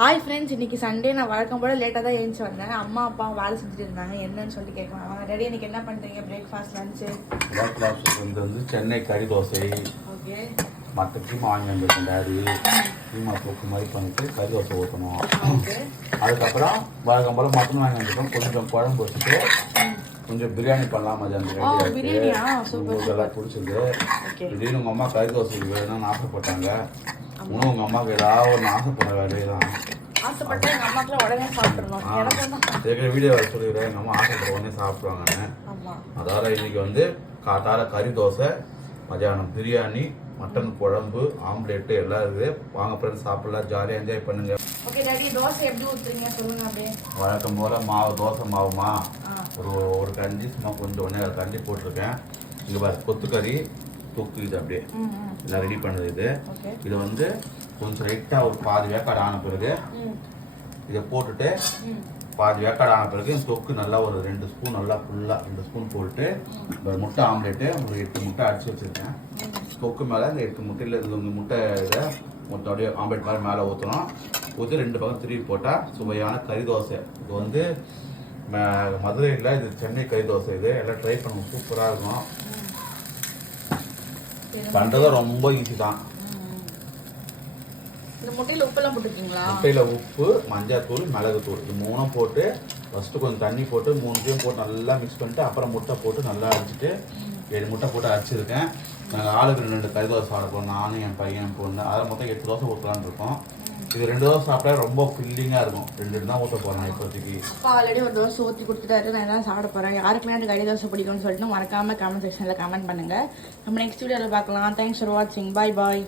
Hi friends, இன்னைக்கு Sunday. நான் வழக்கம் போல லேட்டாக தான் எழுந்துச்சு வந்தேன். அம்மா அப்பா வேலை செஞ்சுட்டு இருந்தாங்க. என்னன்னு சொல்லி கேட்கலாம். ரெடி, இன்னைக்கு என்ன பண்ணுறீங்க? Breakfast, lunch? பிரேக்ஃபாஸ்ட் வந்து சென்னை கறி தோசை. ஓகே. மற்ற கீமா வாங்கி வந்துருக்கேன் டேடி. கீமா தூக்கு மாதிரி பண்ணிட்டு கறி தோசை ஊற்றணும். அதுக்கப்புறம் வழக்கம் போல் மட்டன் வாங்கி வந்துருக்கோம். கொஞ்சம் குழம்பு வச்சுட்டு கொஞ்சம் பிரியாணி பண்ணலாம். மதியம் உங்களுக்கு எல்லாம் பிடிச்சது. திடீர்னு உங்கள் அம்மா கறி தோசை வேணும்னு ஆசைப்பட்டாங்க. இன்னும் உங்கள் அம்மாவுக்கு ஏதாவது ஒன்று ஆசைப்படுற வேலையை தான் வீடியோ வர சொல்லிடுறேன். எங்கள் அம்மா ஆசைப்படுற உடனே சாப்பிடுவாங்கன்னு. அதாவது இன்னைக்கு வந்து காத்தால கறி தோசை, மதியானம் பிரியாணி, மட்டன் குழம்பு, ஆம்லேட்டு எல்லாம் இருக்குது. வாங்க ஃப்ரெண்ட்ஸ், சாப்பிடலாம், ஜாலியாக என்ஜாய் பண்ணுங்க. வழக்கம் போல மாவு, தோசை மாவுமா ஒரு கஞ்சி, சும்மா கொஞ்சம் ஒன்றே கஞ்சி போட்டிருக்கேன். இங்கே பாரு, கொத்துக்கறி தொக்கு, இது அப்படியே எல்லாம் ரெடி பண்ணுறது. இது வந்து கொஞ்சம் லைட்டாக ஒரு பாதி வேக்காடு ஆன பிறகு இதை போட்டுட்டு பாதி வேக்காடு ஆன பிறகு தொக்கு நல்லா ஒரு 2 ஸ்பூன் நல்லா ஃபுல்லாக 2 ஸ்பூன் போட்டு முட்டை ஆம்லேட்டு ஒரு 8 முட்டை அடிச்சு வச்சுருக்கேன். தொக்கு மேலே இந்த 8 முட்டையில் இந்த முட்டை இதை மொத்தம் அப்படியே ஆம்லேட் மாதிரி மேலே ஊற்றணும். ஊற்றி 2 பக்கம் திருப்பி போட்டால் சுவையான கறி தோசை. இது வந்து மதுரையில் இது சென்னை கறி தோசை. இது எல்லாம் ட்ரை பண்ணுவோம், சூப்பராக இருக்கும். பண்ணுறது ரொம்ப ஈஸி தான். முட்டையில் உப்பெல்லாம் போட்டுருக்கீங்களா? முட்டையில் உப்பு, மஞ்சள், மிளகுத்தூள், இது 3 போட்டு ஃபஸ்ட்டு கொஞ்சம் தண்ணி போட்டு 3 போட்டு நல்லா மிக்ஸ் பண்ணிட்டு அப்புறம் முட்டை போட்டு நல்லா அடிச்சுட்டு 7 முட்டை போட்டு அடிச்சிருக்கேன். நாங்கள் ஆளுக்கு 2 கறி தோசை சாப்பிடுவோம். நானும் என் பையன், என் பொண்ணு. அதில் மொத்தம் 8 தோசை ஊற்றலான்னு இருக்கோம். இது 2 தோசை சாப்பிட்டா ரொம்ப ஃபில்லிங்காக இருக்கும். 2 தான் ஊற்ற போகிறேன் இப்போதைக்கு. அப்பா ஆல்ரெடி ஒரு தோசை ஊற்றி கொடுத்துட்டாரு. நான் எல்லாம் சாப்பிட போகிறேன். யாருக்குமே எனக்கு கறி தோசை பிடிக்கும்னு சொல்லிட்டு மறக்காமல் கமெண்ட் செக்ஷனில் கமெண்ட் பண்ணுங்கள். நம்ம நெக்ஸ்ட் வீடியோவில் பார்க்கலாம். தேங்க்ஸ் ஃபார் வாட்சிங். பாய் பாய்.